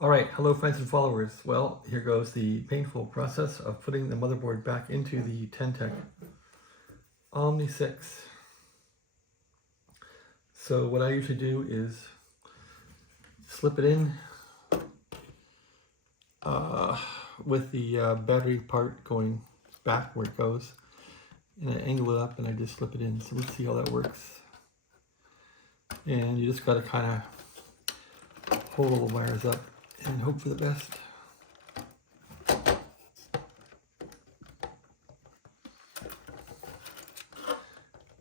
Alright, hello friends and followers. Well, here goes the painful process of putting the motherboard back into the TEC Omni 6. So what I usually do is slip it in with the battery part going back where it goes, and I angle it up and I just slip it in. So let's see how that works. And you just got to kind of hold all the wires up and hope for the best.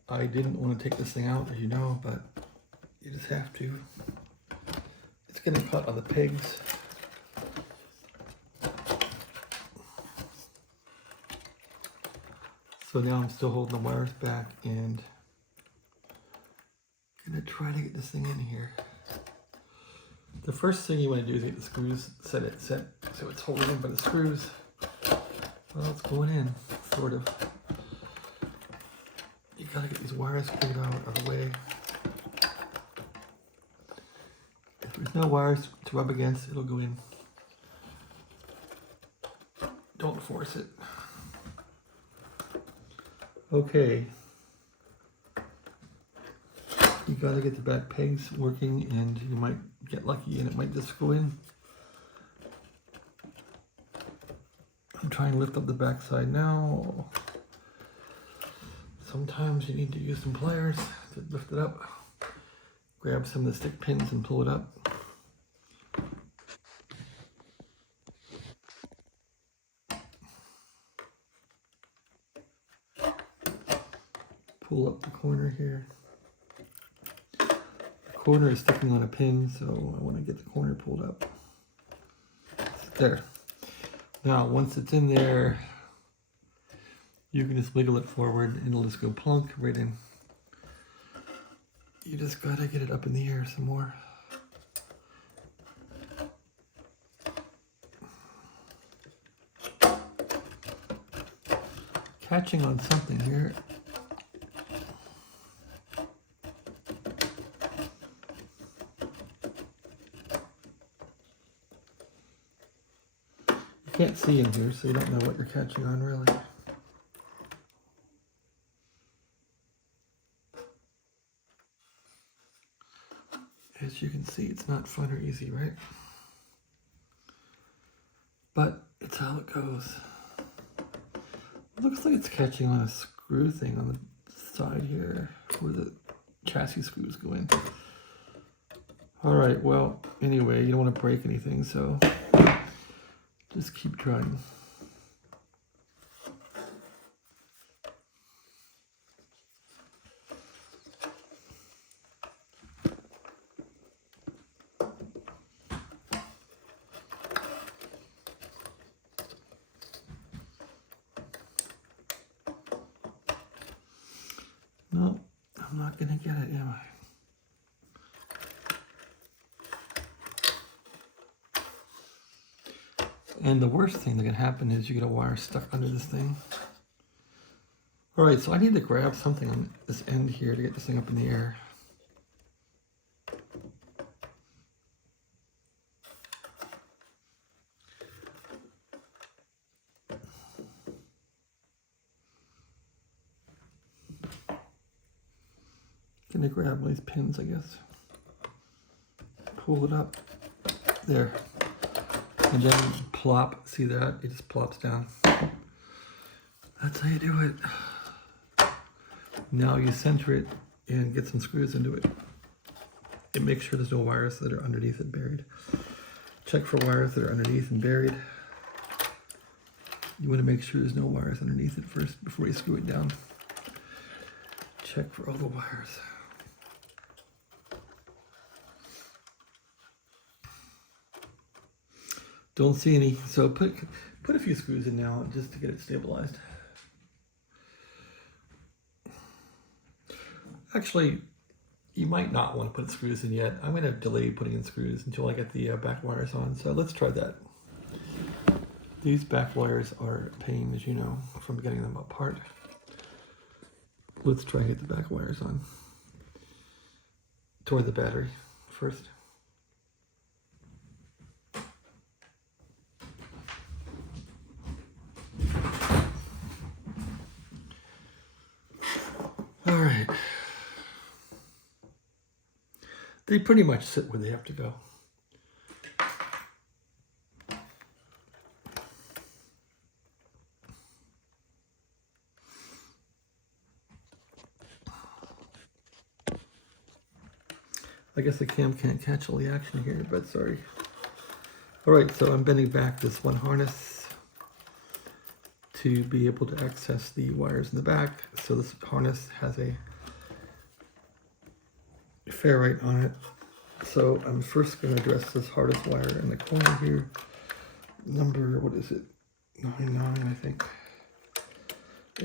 I didn't want to take this thing out, as you know, but you just have to. It's getting caught on the pegs. So now I'm still holding the wires back and gonna try to get this thing in here. The first thing you want to do is get the screws set so it's holding in by the screws. Well, it's going in, sort of. You gotta get these wires cleared out of the way. If there's no wires to rub against, it'll go in. Don't force it. Okay. You gotta get the back pegs working, and you might get lucky and it might just go in. I'm trying to lift up the back side now. Sometimes you need to use some pliers to lift it up. Grab some of the stick pins and pull it up. Pull up the corner here. The corner is sticking on a pin, so I want to get the corner pulled up. There. Now, once it's in there, you can just wiggle it forward and it'll just go plunk right in. You just gotta get it up in the air some more. Catching on something here. You can't see in here, so you don't know what you're catching on really. As you can see, it's not fun or easy, right? But it's how it goes. It looks like it's catching on a screw thing on the side here, where the chassis screws go in. Alright, well, anyway, you don't want to break anything, so just keep trying. No, I'm not gonna get it, am I? And the worst thing that can happen is you get a wire stuck under this thing. Alright, so I need to grab something on this end here to get this thing up in the air. Gonna grab one of these pins, I guess. Pull it up. There. And then plop. See that? It just plops down. That's how you do it. Now you center it and get some screws into it. And make sure there's no wires that are underneath it buried. Check for wires that are underneath and buried. You want to make sure there's no wires underneath it first before you screw it down. Check for all the wires. Don't see any, so put a few screws in now just to get it stabilized. Actually, you might not want to put screws in yet. I'm going to delay putting in screws until I get the back wires on, so let's try that. These back wires are a pain, as you know, from getting them apart. Let's try to get the back wires on. Toward the battery first. They pretty much sit where they have to go. I guess the cam can't catch all the action here, but sorry. All right, so I'm bending back this one harness to be able to access the wires in the back. So this harness has a ferrite on it. So I'm first going to address this hardest wire in the corner here. Number, what is it? 99, I think.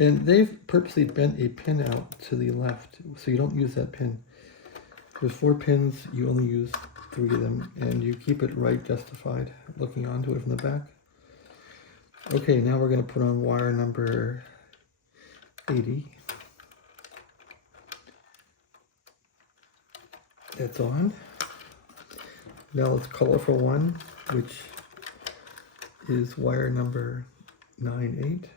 And they've purposely bent a pin out to the left, so you don't use that pin. There's 4 pins, you only use 3 of them, and you keep it right justified, looking onto it from the back. Okay, now we're going to put on wire number 80. It's on. Now let's colorful one, which is wire number 98.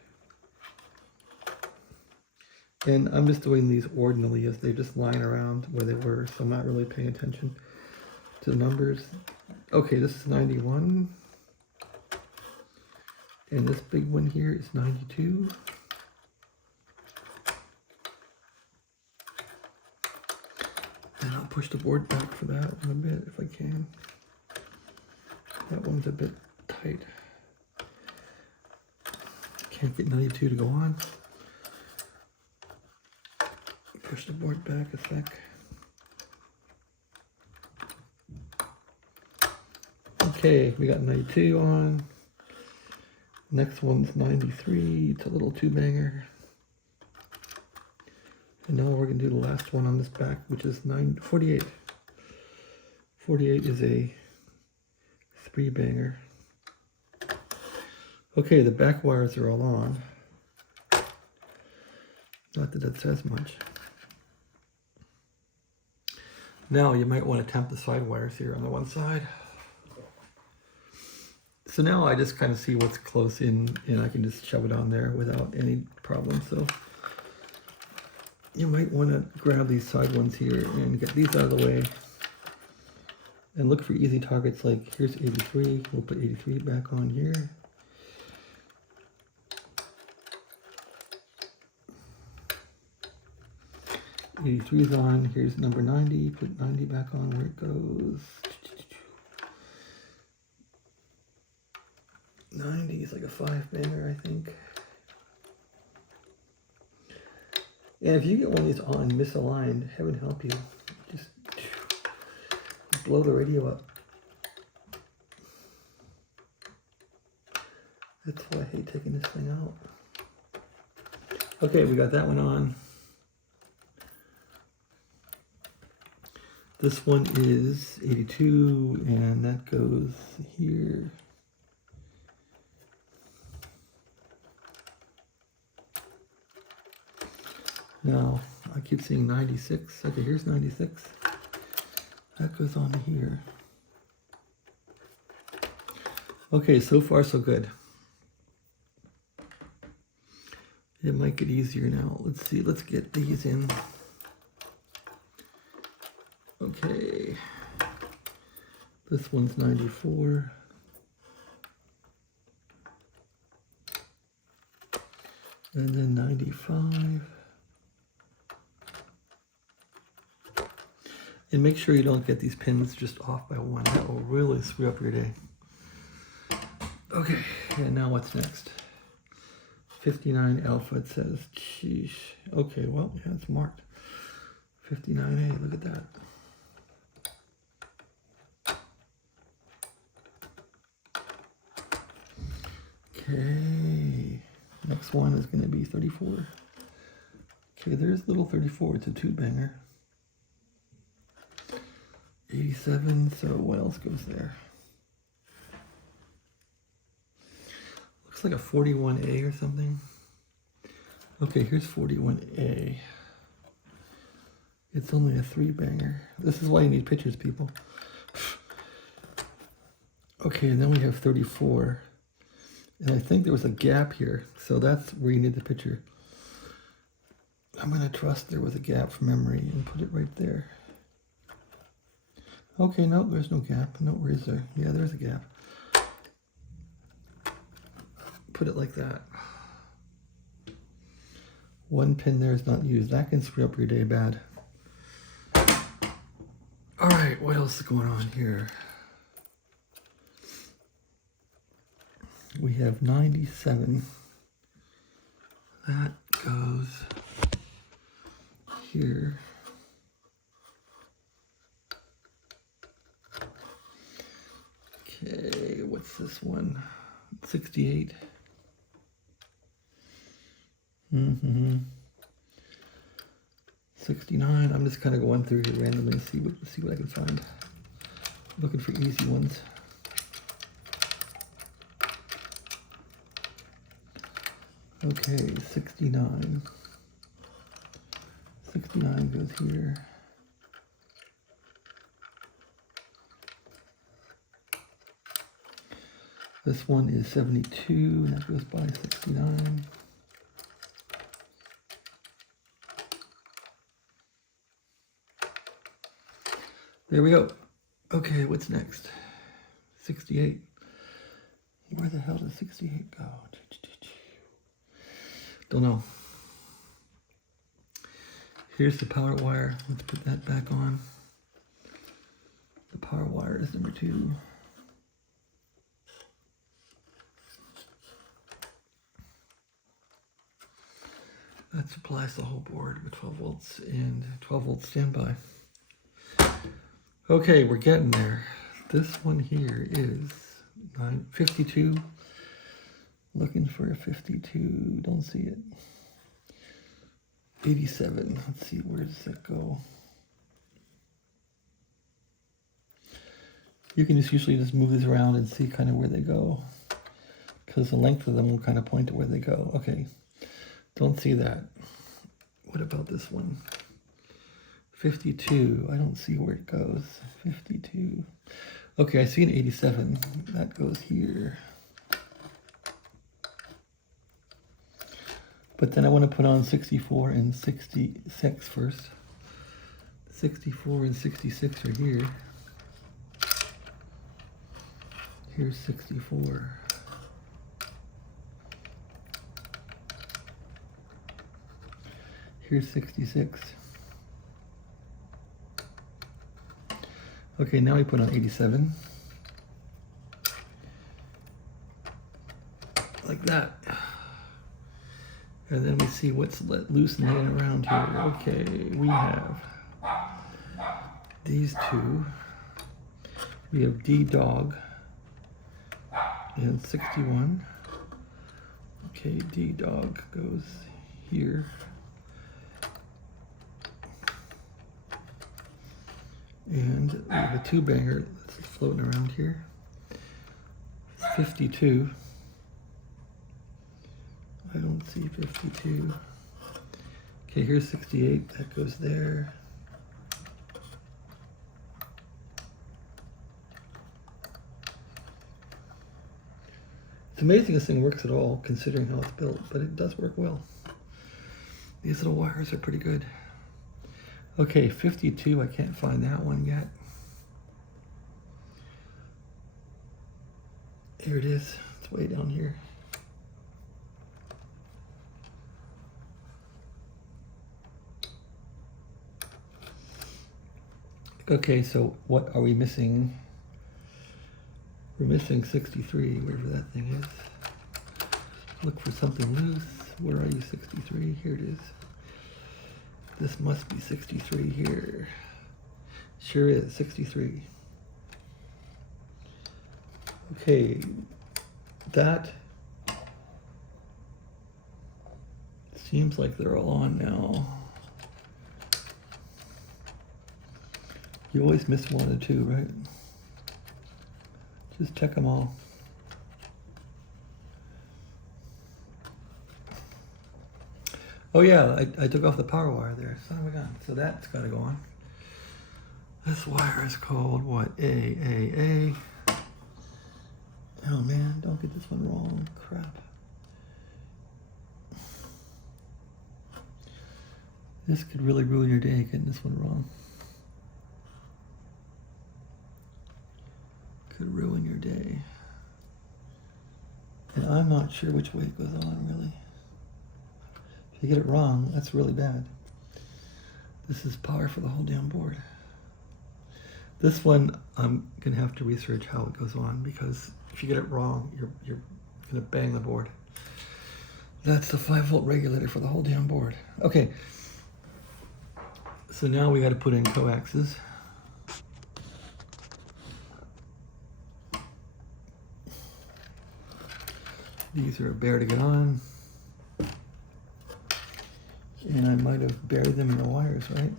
And I'm just doing these ordinally as they just line around where they were, so I'm not really paying attention to the numbers. Okay, this is 91. And this big one here is 92. And I'll push the board back for that one a bit if I can. That one's a bit tight. Can't get 92 to go on. Push the board back a sec. Okay, we got 92 on. Next one's 93. It's a little 2-banger. And now we're going to do the last one on this back, which is 48. 48 is a 3-banger. Okay, the back wires are all on. Not that it says much. Now you might want to temp the side wires here on the one side. So now I just kind of see what's close in and I can just shove it on there without any problem. So you might want to grab these side ones here and get these out of the way. And look for easy targets like here's 83. We'll put 83 back on here. '83's on. Here's number 90. Put 90 back on where it goes. 90 is like a 5-banger, I think. And if you get one of these on misaligned, heaven help you. Just blow the radio up. That's why I hate taking this thing out. Okay, we got that one on. This one is 82, and that goes here. Now, I keep seeing 96. Okay, here's 96. That goes on here. Okay, so far so good. It might get easier now. Let's see, let's get these in. Okay, this one's 94. And then 95. And make sure you don't get these pins just off by one. That will really screw up your day. Okay, and now what's next? 59 alpha, it says. Sheesh. Okay, well, yeah, it's marked. 59A, look at that. Okay, next one is going to be 34. Okay, there's little 34. It's a 2-banger. 87, so what else goes there? Looks like a 41A or something. Okay, here's 41A. It's only a 3-banger. This is why you need pictures, people. Okay, and then we have 34. And I think there was a gap here, so that's where you need the picture. I'm going to trust there was a gap from memory and put it right there. Okay, no, there's no gap. No, where is there? Yeah, there's a gap. Put it like that. One pin there is not used. That can screw up your day bad. All right, what else is going on here? We have 97. That goes here. Okay, what's this one? 68. 69. I'm just kind of going through here randomly and see what I can find. Looking for easy ones. Okay, 69. 69 goes here. This one is 72, and that goes by 69. There we go. Okay, what's next? 68. Where the hell does 68 go? Don't know. Here's the power wire. Let's put that back on. The power wire is number 2. That supplies the whole board with 12 volts and 12 volt standby. Okay, we're getting there. This one here is 52. Looking for a 52, don't see it. 87, let's see, where does that go? You can just usually just move these around and see kind of where they go, because the length of them will kind of point to where they go. Okay, don't see that. What about this one? 52, I don't see where it goes. 52. Okay, I see an 87. That goes here. But then I want to put on 64 and 66 first. 64 and 66 are here. Here's 64. Here's 66. Okay, now we put on 87. Like that. And then we see what's let loose and laying around here. Okay, we have these two. We have D-Dog and 61. Okay, D-Dog goes here. And we have a 2-banger that's floating around here. 52. I don't see 52. Okay, here's 68. That goes there. It's amazing this thing works at all, considering how it's built, but it does work well. These little wires are pretty good. Okay, 52, I can't find that one yet. Here it is, it's way down here. Okay, so what are we missing? We're missing 63, wherever that thing is. Look for something loose. Where are you, 63? Here it is. This must be 63 here. Sure is, 63. Okay, that seems like they're all on now. You always miss one or two, right? Just check them all. Oh yeah, I took off the power wire there. Son of a gun. So that's got to go on. This wire is called what? A. Oh man, don't get this one wrong. Crap. This could really ruin your day getting this one wrong. Could ruin your day. And I'm not sure which way it goes on, really. If you get it wrong, that's really bad. This is power for the whole damn board. This one, I'm gonna have to research how it goes on, because if you get it wrong, you're gonna bang the board. That's the 5-volt regulator for the whole damn board. Okay, so now we gotta put in coaxes. These are a bear to get on. And I might have buried them in the wires, right?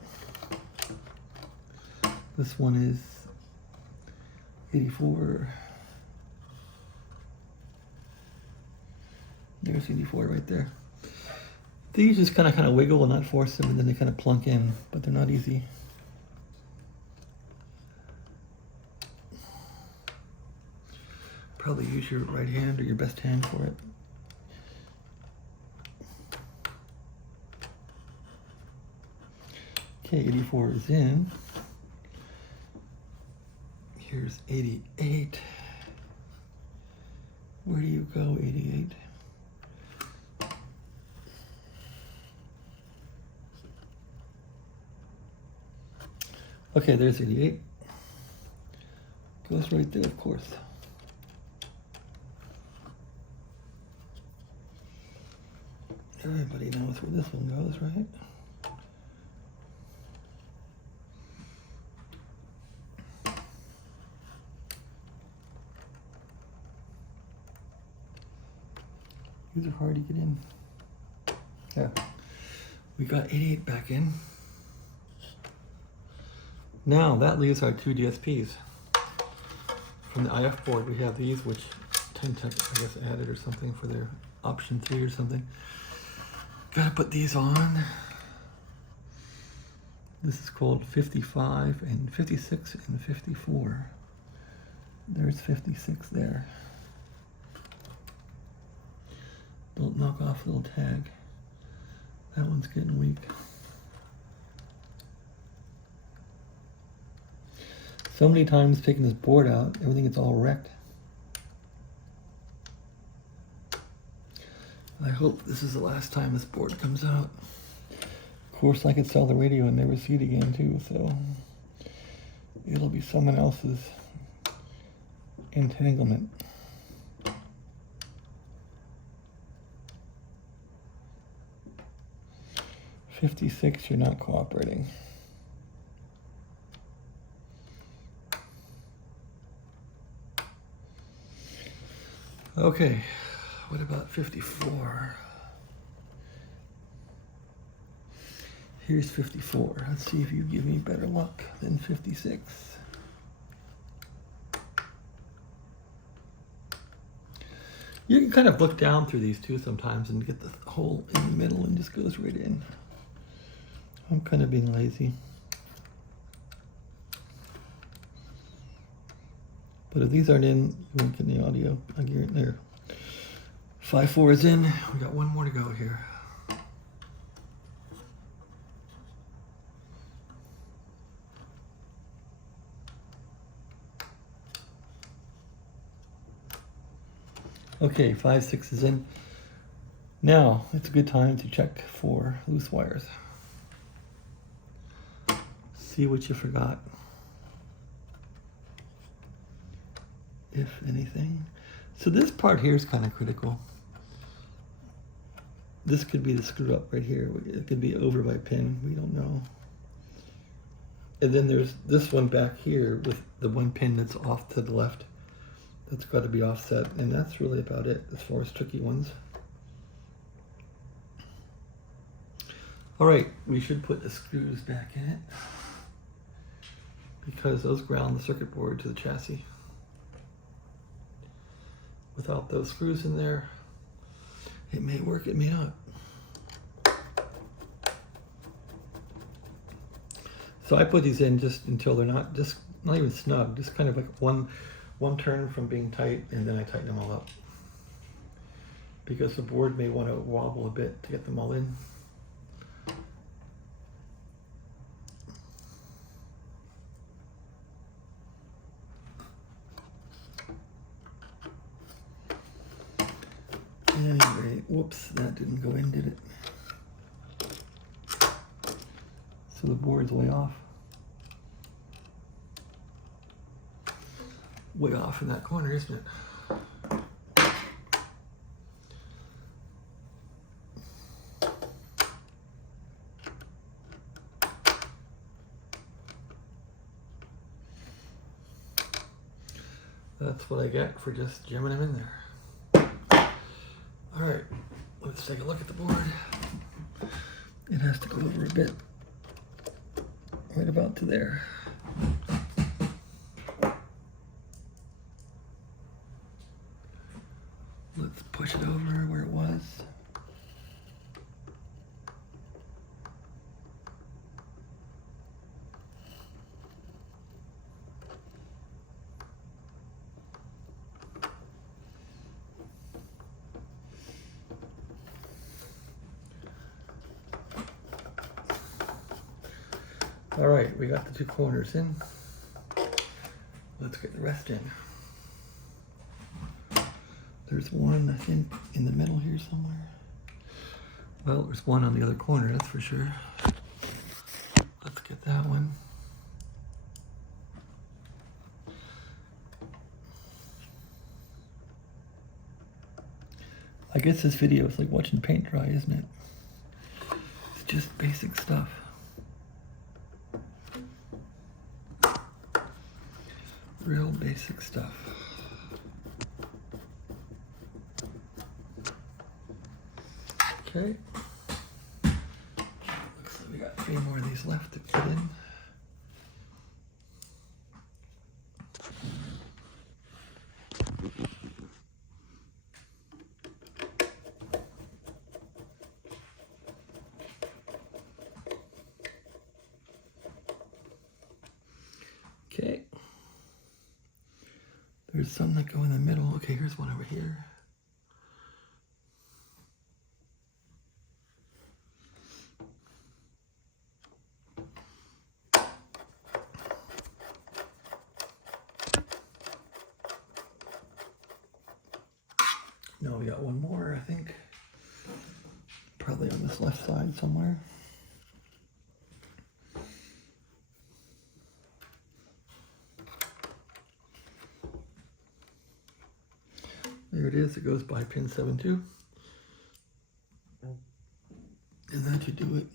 This one is 84. There's 84 right there. These just kind of wiggle and not force them, and then they kind of plunk in, but they're not easy. Probably use your right hand or your best hand for it. Okay, 84 is in. Here's 88. Where do you go, 88? Okay, there's 88. Goes right there, of course. Everybody knows where this one goes, right? These are hard to get in. Yeah. We got 88 back in. Now that leaves our two DSPs. From the IF board, we have these, which TEC, I guess, added or something for their option 3 or something. Gotta put these on. This is called 55 and 56 and 54. There's 56 there. Don't knock off the little tag. That one's getting weak. So many times taking this board out, everything gets all wrecked. I hope this is the last time this board comes out. Of course, I could sell the radio and never see it again too, so it'll be someone else's entanglement. $56, you're not cooperating. Okay, what about 54? Here's 54. Let's see if you give me better luck than 56. You can kind of look down through these too sometimes and get the hole in the middle and just goes right in. I'm kind of being lazy. But if these aren't in, you won't get any audio. I guarantee there. 5-4 is in. We got one more to go here. Okay, 5-6 is in. Now, it's a good time to check for loose wires. See what you forgot. If anything. So this part here is kind of critical. This could be the screw up right here. It could be over by pin. We don't know. And then there's this one back here with the one pin that's off to the left. That's got to be offset. And that's really about it as far as tricky ones. All right, we should put the screws back in it because those ground the circuit board to the chassis. Without those screws in there, it may work, it may not. So I put these in just until they're not even snug, just kind of like one turn from being tight, and then I tighten them all up. Because the board may want to wobble a bit to get them all in. whoops, that didn't go in, did it? So the board's way off. Way off in that corner, isn't it? That's what I get for just jamming them in there. All right, let's take a look at the board. It has to go over a bit, right about to there. Let's push it over where it was. All right, we got the two corners in. Let's get the rest in. There's one, I think, in the middle here somewhere. Well, there's one on the other corner, that's for sure. Let's get that one. I guess this video is like watching paint dry, isn't it? It's just basic stuff. Real basic stuff. Okay. Looks like we got 3 more of these left to put in. Okay. There's some that go in the middle. Okay, here's one over here. No, we got one more, I think. Probably on this left side somewhere. There it is, it goes by pin 7-2. And that should do it.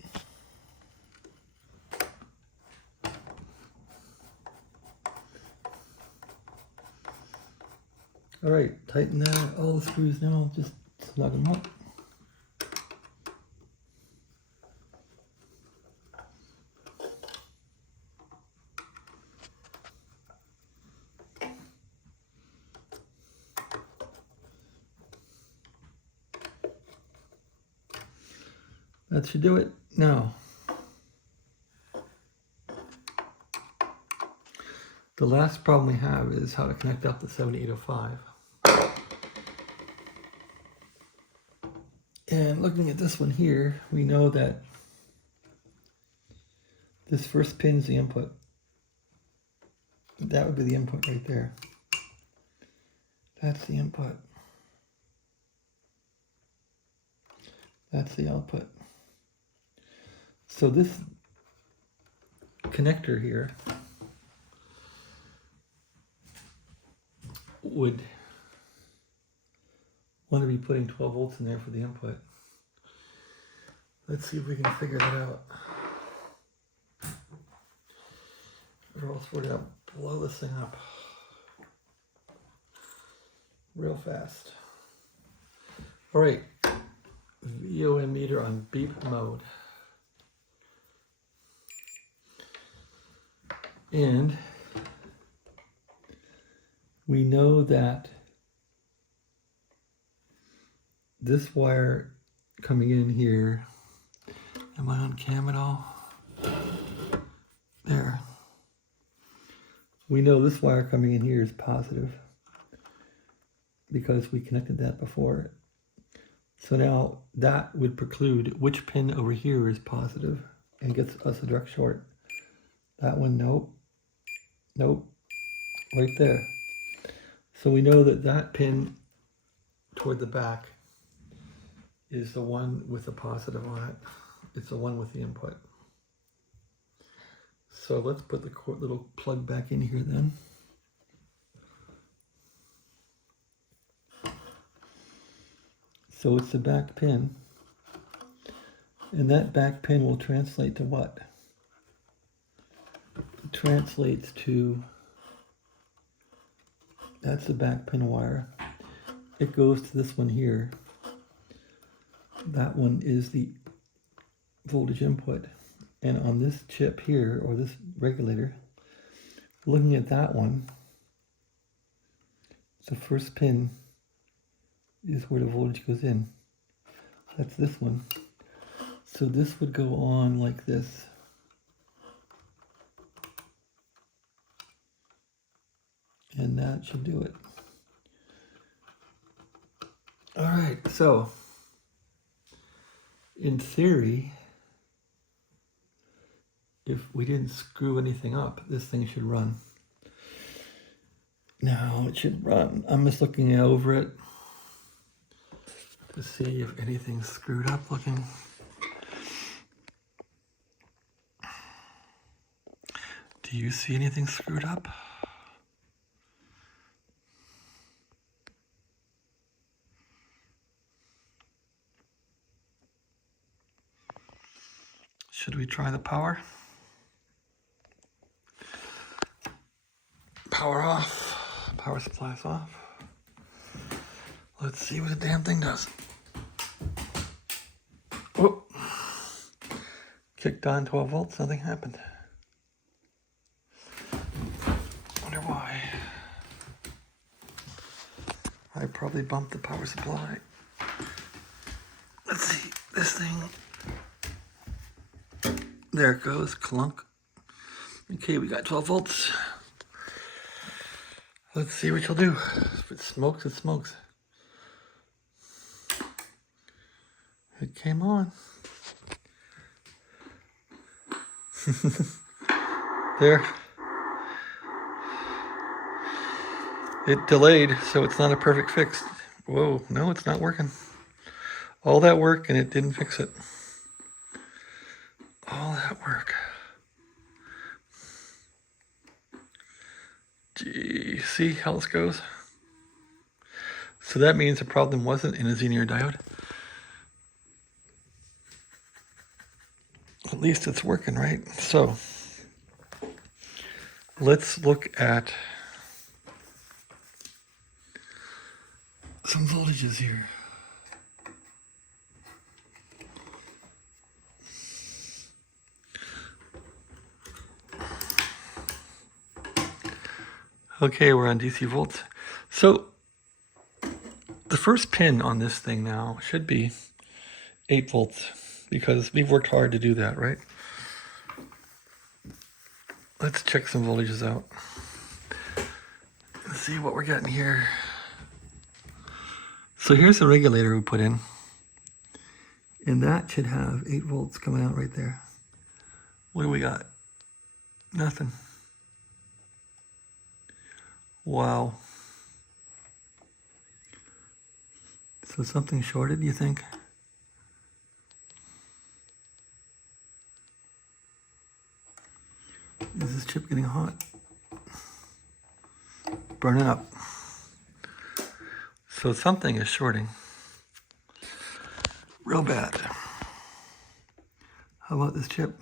All right, tighten that, all the screws now, just snug them up. That should do it. Now, the last problem we have is how to connect up the 7805. And looking at this one here, we know that this first pin is the input. That would be the input right there. That's the input. That's the output. So this connector here would want to be putting 12 volts in there for the input. Let's see if we can figure that out. Or else we're going to blow this thing up real fast. All right, VOM meter on beep mode. And we know that this wire coming in here, am I on cam at all? There. We know this wire coming in here is positive because we connected that before. So now that would preclude which pin over here is positive and gets us a direct short. That one, nope. Nope. Right there. So we know that that pin toward the back is the one with the positive on it. It's the one with the input. So let's put the little plug back in here then. So it's the back pin. And that back pin will translate to what? It translates to, that's the back pin wire. It goes to this one here. That one is the voltage input. And on this chip here, or this regulator, looking at that one, the first pin is where the voltage goes in. That's this one. So this would go on like this. And that should do it. All right, so in theory, if we didn't screw anything up, this thing should run. Now it should run. I'm just looking over it to see if anything's screwed up looking. Do you see anything screwed up? Should we try the power? Power off. Power supply's off. Let's see what the damn thing does. Whoop. Kicked on 12 volts, nothing happened. Wonder why. I probably bumped the power supply. Let's see, this thing. There it goes, clunk. Okay, we got 12 volts. Let's see what you'll do. If it smokes, it smokes. It came on. There. It delayed, so it's not a perfect fix. Whoa, no, it's not working. All that work and it didn't fix it. All that work. Gee, see how this goes? So that means the problem wasn't in a Xenier diode. At least it's working, right? So let's look at some voltages here. Okay, we're on DC volts. So the first pin on this thing now should be 8 volts because we've worked hard to do that, right? Let's check some voltages out. Let's see what we're getting here. So here's the regulator we put in. And that should have 8 volts coming out right there. What do we got? Nothing. Wow. So something shorted, you think? Is this chip getting hot? Burning up. So something is shorting. Real bad. How about this chip?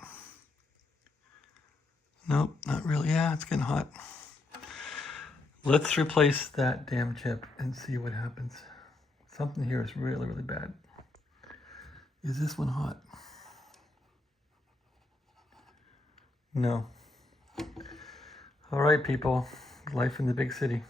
Nope, not really. Yeah, it's getting hot. Let's replace that damn chip and see what happens. Something here is really, really bad. Is this one hot? No. All right, people. Life in the big city.